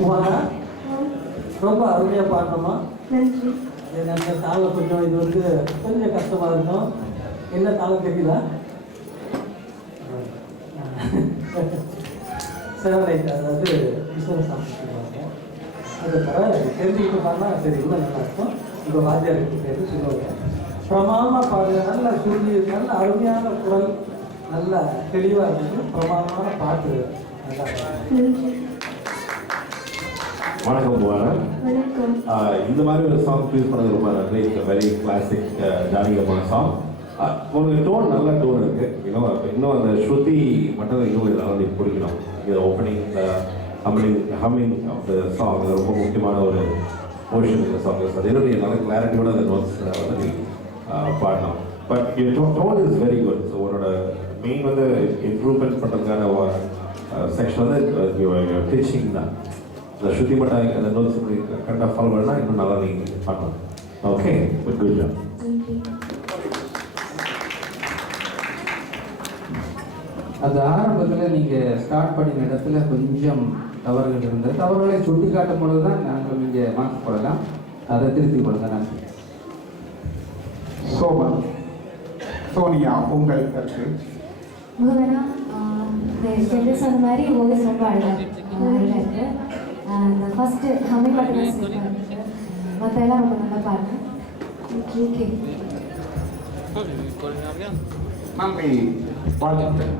உமானா ரொம்ப அருமையாக பாடணுமா? நன்றி. அந்த தாளம் கொஞ்சம் இது வந்து கொஞ்சம் கஷ்டமாக இருக்கும். என்ன தாளம் தெரியல? சிவனைட்டு, அதாவது விஸ்வசாமி சொல்லுவாங்க. அது பரவாயில்ல, தெரிஞ்சுக்கிட்டு பாருனா சரி, இன்னும் நல்லா இருக்கும். இப்போ வாத்தியாருக்கு பேர் சொல்லுவாங்க. பிரமாதமாக பாடுங்க, நல்லா சுருளி, நல்ல அருமையான குரல், நல்ல தெளிவாக இருந்துச்சு. பிரமாதமான பாட்டு. நல்லா வணக்கம் புவனா. வணக்கம். இந்த மாதிரி ஒரு சாங் சூஸ் பண்ணது ரொம்ப நன்றி. இட்ஸ் வெரி கிளாசிக் ஜானகியமான சாங். ஒரு டோன், நல்ல டோன் இருக்கு. இன்னும் அந்த ஸ்ருதி மட்டும் இன்னும் இதெல்லாம் வந்து பிடிக்கணும். இது opening humming of the song ரொம்ப முக்கியமான ஒரு போர்ஷன் இந்த சாங். அது இன்னும் நல்ல கிளாரிட்டியோட அந்த நோட்ஸ் வந்து பாடலாம். But tone is very good. So உன்னோட மெயின் வந்து இம்ப்ரூவ்மெண்ட் பண்ணுறதுக்கான செக்ஷன் வந்து டீச்சிங் தான். இந்த ஸ்ருதி மட்டும் அந்த நோட்ஸ் கரெக்டாக ஃபாலோ பண்ணால் இன்னும் நல்லா நீங்கள் பண்ணலாம். Okay, good job. அந்த ஆரம்பத்தில் நீங்கள் ஸ்டார்ட் பண்ணின இடத்துல கொஞ்சம் தவறுகள் இருந்தது. தவறுகளை சுட்டி காட்டும் பொழுது தான் நாங்கள் இங்கே மாற்றப்படலாம். அதை திருத்திக் கொள்ளுங்க. நன்றி. சோனியா, உங்கள் கருத்து? புவனா, சொன்ன மாதிரி வாய்ஸ் ரொம்ப அழகாக இருக்கு. அந்த ஃபர்ஸ்ட் ஹம்மிங் பாட்டு தான் சூப்பராக இருக்கு. மற்ற எல்லாம் ரொம்ப நல்லா பாருங்க. ஓகே. நன்றி, வாழ்த்துக்கள்.